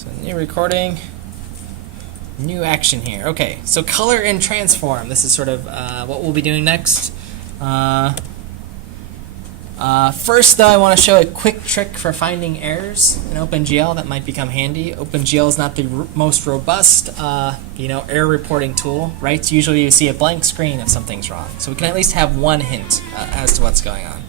So new recording, new action here. Okay, so color and transform. This is sort of what we'll be doing next. First, though, I want to show a quick trick for finding errors in OpenGL that might become handy. OpenGL is not the most robust, error reporting tool, right? So usually you see a blank screen if something's wrong. So we can at least have one hint as to what's going on.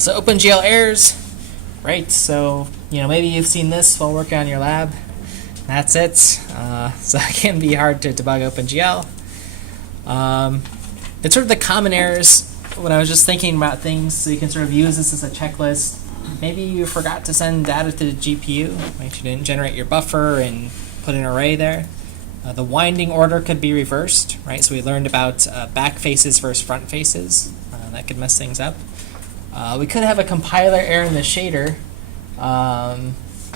So OpenGL errors, right? So maybe you've seen this while working on your lab. That's it. So it can be hard to debug OpenGL. It's sort of the common errors. When I was just thinking about things, so you can sort of use this as a checklist. Maybe you forgot to send data to the GPU, right? You didn't generate your buffer and put an array there. The winding order could be reversed, right? So we learned about back faces versus front faces. That could mess things up. We could have a compiler error in the shader,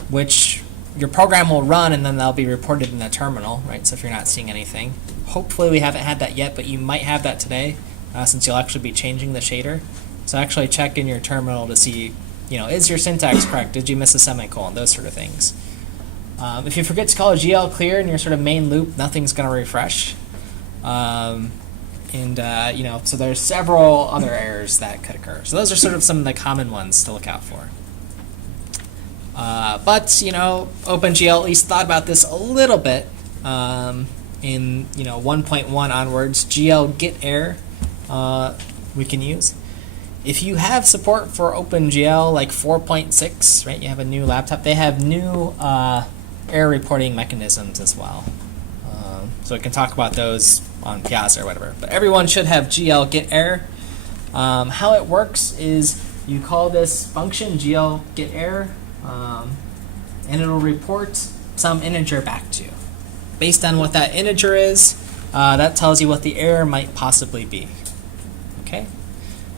which your program will run and then that'll be reported in the terminal, right? So if you're not seeing anything. Hopefully we haven't had that yet, but you might have that today. Since you'll actually be changing the shader. So actually check in your terminal to see, is your syntax correct? Did you miss a semicolon? Those sort of things. If you forget to call GL clear in your sort of main loop, nothing's going to refresh. So there's several other errors that could occur. So those are sort of some of the common ones to look out for. But OpenGL at least thought about this a little bit in 1.1 onwards. GL get error. We can use. If you have support for OpenGL like 4.6, right, you have a new laptop, they have new error reporting mechanisms as well. So we can talk about those on Piazza or whatever. But everyone should have GL get error. How it works is you call this function GL get error, and it'll report some integer back to you. Based on what that integer is, that tells you what the error might possibly be. Okay,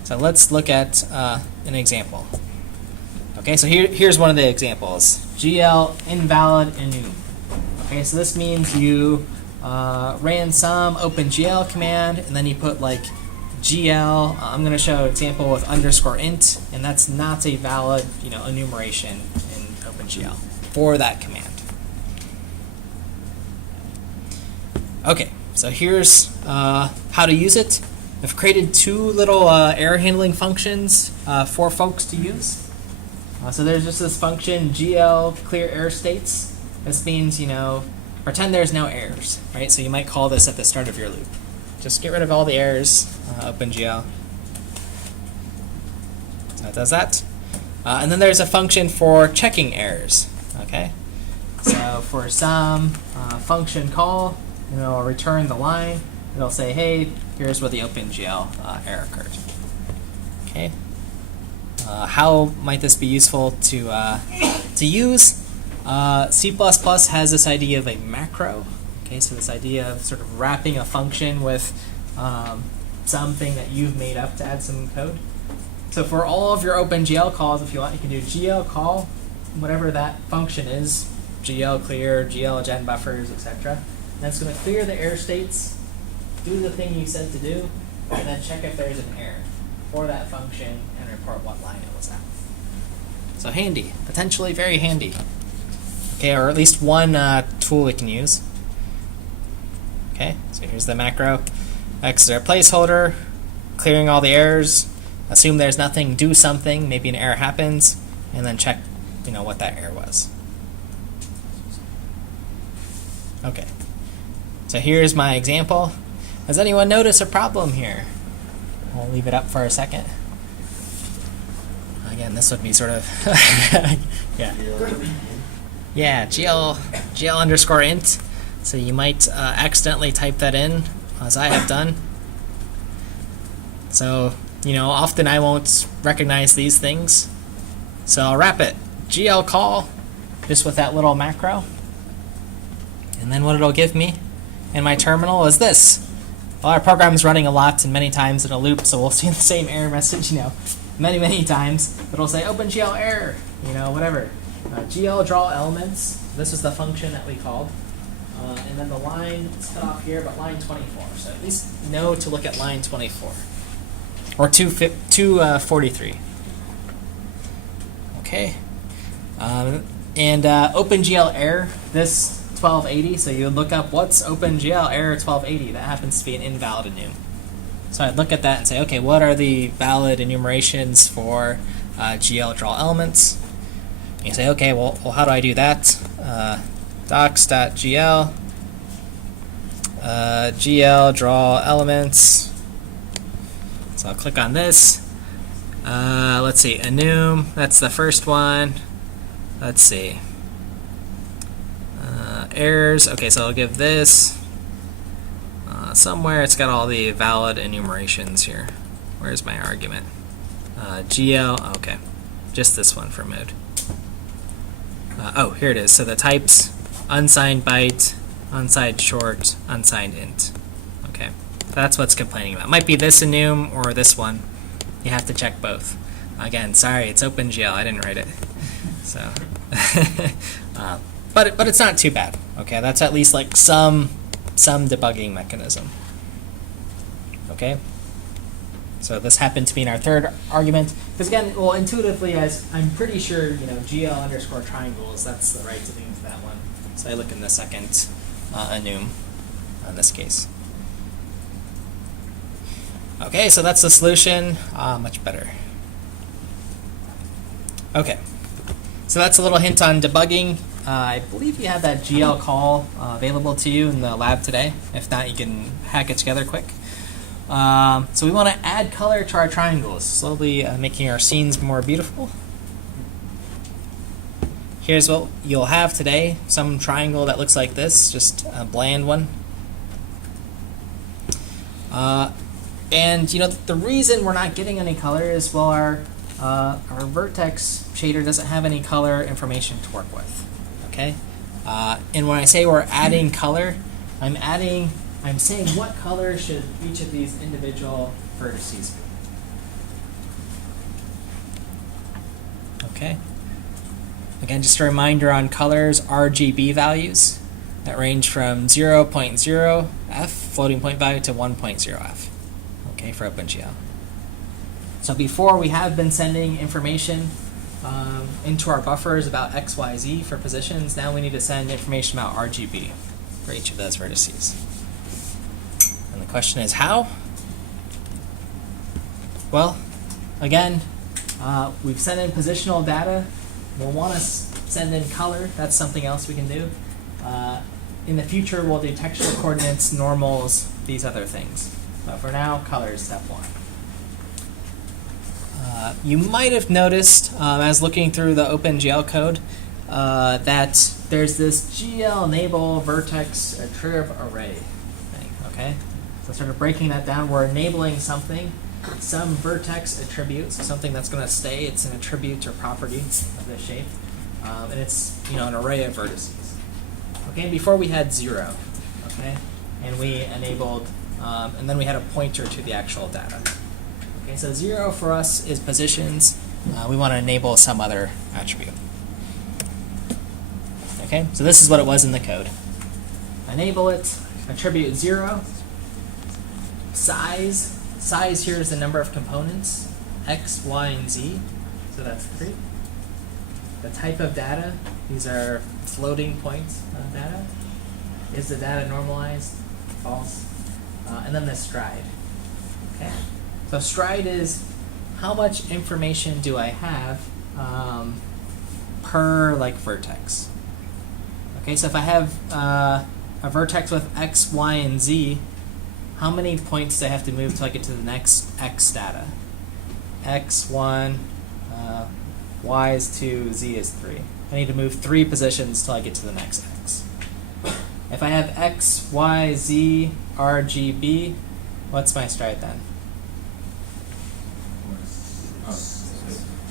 so let's look at an example. Okay, so here's one of the examples. GL invalid enum. Okay, so this means you ran some OpenGL command and then you put like GL. I'm going to show an example with _int, and that's not a valid enumeration in OpenGL for that command. Okay, so here's how to use it. I've created two little error handling functions for folks to use. So there's just this function GL clear error states. This means, pretend there's no errors, right? So you might call this at the start of your loop. Just get rid of all the errors, OpenGL. So it does that. And then there's a function for checking errors, okay? So for some function call, it'll return the line. It'll say, hey, here's where the OpenGL error occurred. Okay. How might this be useful to use? C++ has this idea of a macro. Okay, so this idea of sort of wrapping a function with something that you've made up to add some code. So for all of your OpenGL calls, if you want, you can do GL call, whatever that function is, GL clear, GL gen buffers, etc. And that's going to clear the error states, do the thing you said to do, and then check if there's an error for that function and report what line it was at. So handy, potentially very handy. Okay, or at least one tool we can use. Okay, so here's the macro. X is our placeholder, clearing all the errors, assume there's nothing, do something, maybe an error happens, and then check what that error was. Okay, so here's my example. Does anyone notice a problem here? I'll leave it up for a second. Again, this would be sort of yeah, GL _int. So you might accidentally type that in, as I have done. So often I won't recognize these things. So I'll wrap it GL call just with that little macro, and then what it'll give me in my terminal is this. Well, our program's running a lot and many times in a loop, so we'll see the same error message, many times. But it'll say OpenGL error, whatever. GL draw elements. This is the function that we called. And then the line is cut off here, but line 24. So at least know to look at line 24. Or 243. Okay. And OpenGL error, this 1280, so you would look up what's OpenGL error 1280. That happens to be an invalid enum. So I'd look at that and say, okay, what are the valid enumerations for GL draw elements? And you say, okay, well, how do I do that? Docs.gl, GL draw elements. So I'll click on this. Let's see, enum, that's the first one. Let's see. Errors, okay, so I'll give this. Somewhere it's got all the valid enumerations here. Where's my argument? GL, okay, just this one for mood. Oh, here it is. So the types, unsigned byte, unsigned short, unsigned int. Okay, that's what's complaining about. Might be this enum or this one. You have to check both. Again, sorry, it's OpenGL. I didn't write it. So, but it's not too bad. Okay, that's at least like some debugging mechanism. Okay. So this happened to be in our third argument. Because again, well, intuitively, as I'm pretty sure, GL underscore triangles, that's the right to do for that one. So I look in the second enum in this case. Okay, so that's the solution. Much better. Okay, so that's a little hint on debugging. I believe you have that GL call available to you in the lab today. If not, you can hack it together quick. So we want to add color to our triangles, slowly making our scenes more beautiful. Here's what you'll have today, some triangle that looks like this, just a bland one. And the reason we're not getting any color is, well, our vertex shader doesn't have any color information to work with. Okay, and when I say we're adding color, I'm saying what color should each of these individual vertices be. Okay. Again, just a reminder on colors, RGB values that range from 0.0f floating point value to 1.0f. Okay, for OpenGL. So before we have been sending information into our buffers about X, Y, Z for positions. Now we need to send information about RGB for each of those vertices. And the question is how? Well, again, we've sent in positional data. We'll want to send in color. That's something else we can do. In the future, we'll do textual coordinates, normals, these other things. But for now, color is step one. You might have noticed, as looking through the OpenGL code, that there's this GL enable vertex attrib array thing. Okay, so sort of breaking that down, we're enabling something, some vertex attribute, so something that's going to stay. It's an attribute or property of this shape, and it's an array of vertices. Okay, and before we had 0. Okay, and we enabled, and then we had a pointer to the actual data. Okay, so 0 for us is positions. We want to enable some other attribute. Okay, so this is what it was in the code. Enable it, attribute 0. Size. Size here is the number of components, X, Y, and Z. So that's 3. The type of data, these are floating points of data. Is the data normalized? False. And then the stride. Okay. So stride is how much information do I have per vertex. Okay, so if I have a vertex with X, Y, and Z, how many points do I have to move till I get to the next X data? X1, Y is 2, Z is 3. I need to move 3 positions till I get to the next X. If I have X, Y, Z, R, G, B, what's my stride then?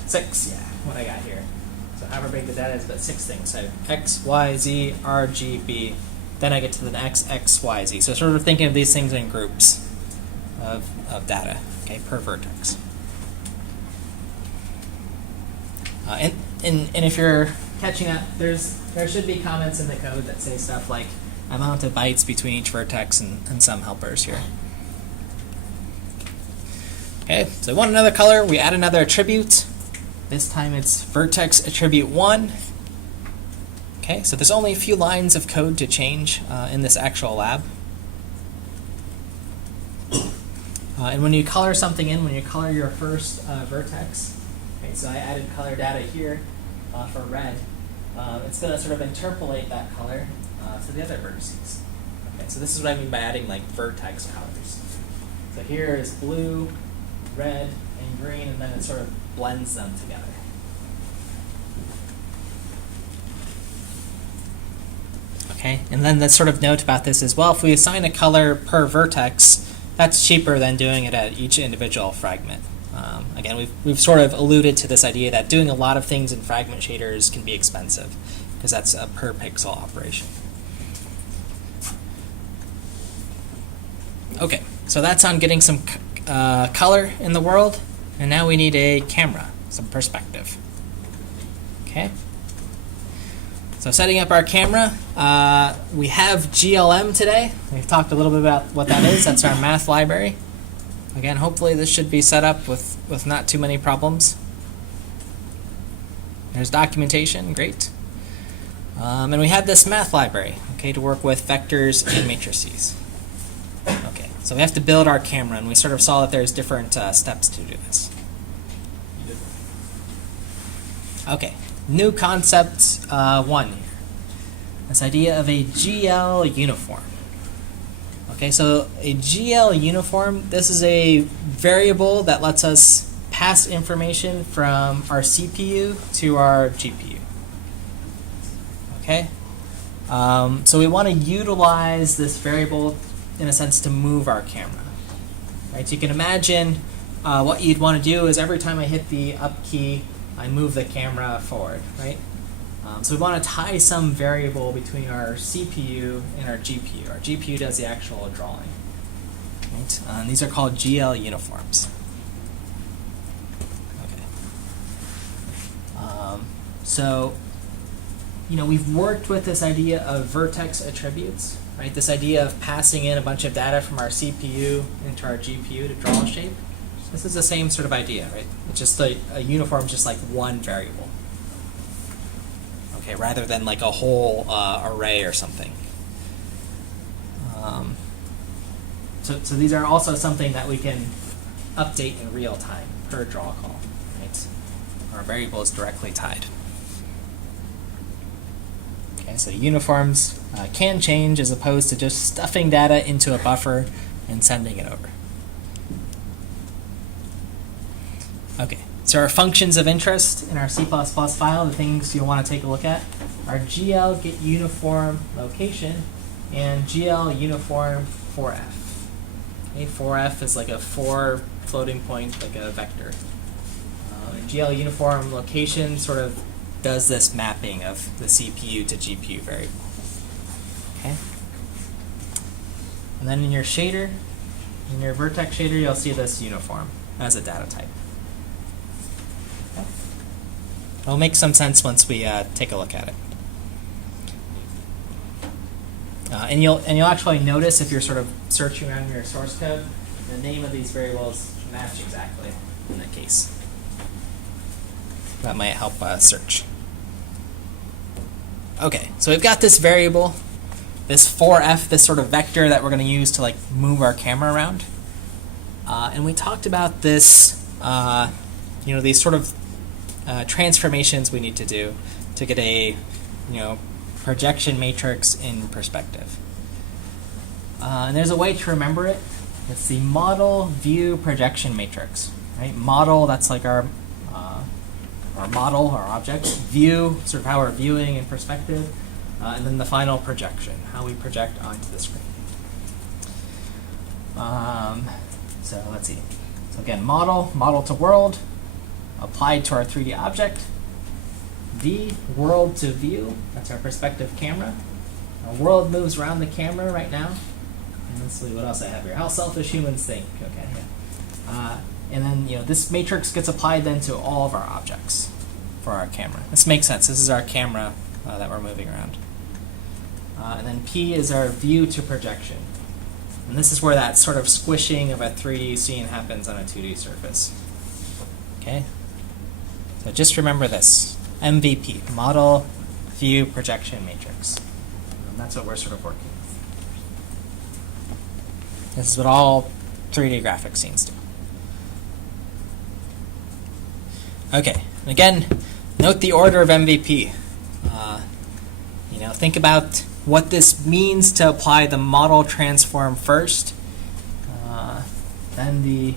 6, yeah, what I got here. So however big the data is, but 6 things. So X, Y, Z, R, G, B. Then I get to the next X, Y, Z. So sort of thinking of these things in groups of data, okay, per vertex. And if you're catching up, there should be comments in the code that say stuff like amount of bytes between each vertex and some helpers here. Okay, so we want another color. We add another attribute. This time it's vertex attribute 1. Okay, so there's only a few lines of code to change in this actual lab. And when you color something in, when you color your first vertex, okay, so I added color data here for red, it's going to sort of interpolate that color to the other vertices. Okay, so this is what I mean by adding like vertex colors. So here is blue, red, and green, and then it sort of blends them together. Okay, and then the sort of note about this is, well, if we assign a color per vertex, that's cheaper than doing it at each individual fragment. Again, we've sort of alluded to this idea that doing a lot of things in fragment shaders can be expensive, because that's a per pixel operation. Okay, so that's on getting some color in the world, and now we need a camera, some perspective. Okay. So setting up our camera, we have GLM today. We've talked a little bit about what that is. That's our math library. Again, hopefully this should be set up with not too many problems. There's documentation, great. And we have this math library, okay, to work with vectors and matrices. Okay, so we have to build our camera, and we sort of saw that there's different steps to do this. Okay. New concept 1 here. This idea of a GL uniform. Okay, so a GL uniform, this is a variable that lets us pass information from our CPU to our GPU. Okay, so we want to utilize this variable in a sense to move our camera. Right, so you can imagine what you'd want to do is every time I hit the up key, I move the camera forward, right? So we want to tie some variable between our CPU and our GPU. Our GPU does the actual drawing. Right? And these are called GL uniforms. Okay. So, you know, we've worked with this idea of vertex attributes, right? This idea of passing in a bunch of data from our CPU into our GPU to draw a shape. This is the same sort of idea, right? It's just a uniform, just like one variable. Okay, rather than like a whole array or something. So these are also something that we can update in real time per draw call, right? Our variable is directly tied. Okay, so uniforms can change as opposed to just stuffing data into a buffer and sending it over. Okay, so our functions of interest in our C++ file, the things you'll want to take a look at, are GL get uniform location and GL uniform 4F. Okay, 4F is like a 4 floating point, like a vector. GL uniform location sort of does this mapping of the CPU to GPU variable. Okay, and then in your shader, in your vertex shader, you'll see this uniform as a data type. It'll make some sense once we take a look at it. And you'll actually notice if you're sort of searching around your source code, the name of these variables match exactly in that case. That might help search. Okay, so we've got this variable, this 4F, this sort of vector that we're going to use to like move our camera around. And we talked about this, these sort of transformations we need to do to get a, projection matrix in perspective. And there's a way to remember it. It's the model view projection matrix. Right? Model, that's like our model, our object. View, sort of how we're viewing in perspective. And then the final projection, how we project onto the screen. So let's see. So again, model to world, applied to our 3D object. V, world to view, that's our perspective camera. Our world moves around the camera right now. And let's see what else I have here. How selfish humans think. Okay, yeah. And then this matrix gets applied then to all of our objects for our camera. This makes sense. This is our camera that we're moving around. And then P is our view to projection. And this is where that sort of squishing of a 3D scene happens on a 2D surface. Okay? So just remember this. MVP, model view projection matrix. And that's what we're sort of working with. This is what all 3D graphics scenes do. Okay, and again, note the order of MVP. Think about what this means to apply the model transform first, then the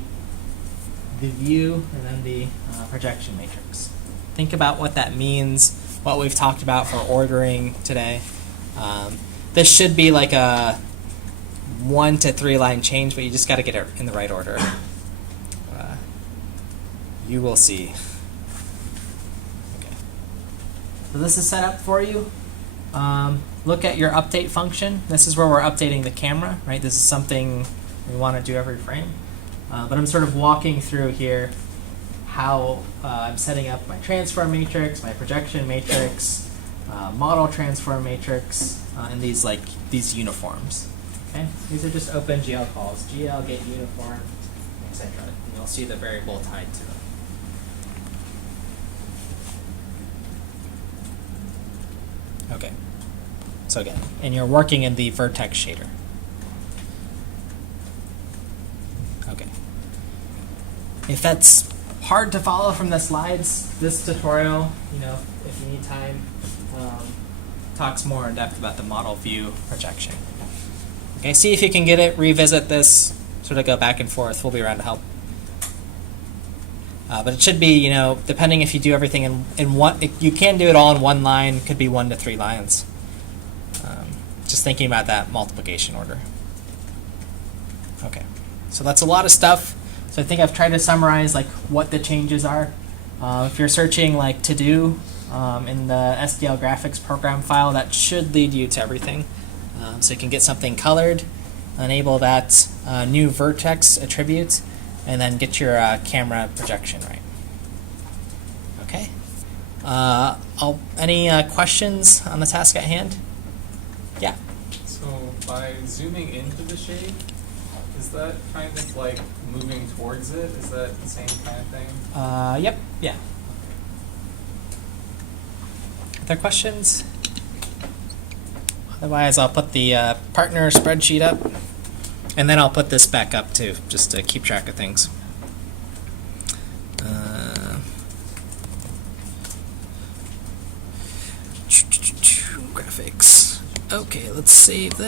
view, and then the projection matrix. Think about what that means, what we've talked about for ordering today. This should be like a 1 to 3 line change, but you just got to get it in the right order. You will see. Okay. So this is set up for you. Look at your update function. This is where we're updating the camera, right? This is something we want to do every frame. But I'm sort of walking through here how I'm setting up my transform matrix, my projection matrix, model transform matrix, and these uniforms. Okay, these are just OpenGL calls. GL get uniform, etc. And you'll see the variable tied to them. Okay. So again, and you're working in the vertex shader. Okay. If that's hard to follow from the slides, this tutorial, if you need time, talks more in depth about the model view projection. Okay, see if you can get it, revisit this, sort of go back and forth. We'll be around to help. But it should be, depending if you do everything in one, you can do it all in one line, could be 1 to 3 lines. Just thinking about that multiplication order. Okay, so that's a lot of stuff. So I think I've tried to summarize what the changes are. If you're searching to do in the SDL graphics program file, that should lead you to everything. So you can get something colored, enable that new vertex attribute, and then get your camera projection right. Okay. Any questions on the task at hand? Yeah. So by zooming into the shape, is that kind of like moving towards it? Is that the same kind of thing? Yep. Yeah. Other questions? Otherwise, I'll put the partner spreadsheet up, and then I'll put this back up too, just to keep track of things. Graphics. Okay, let's save this.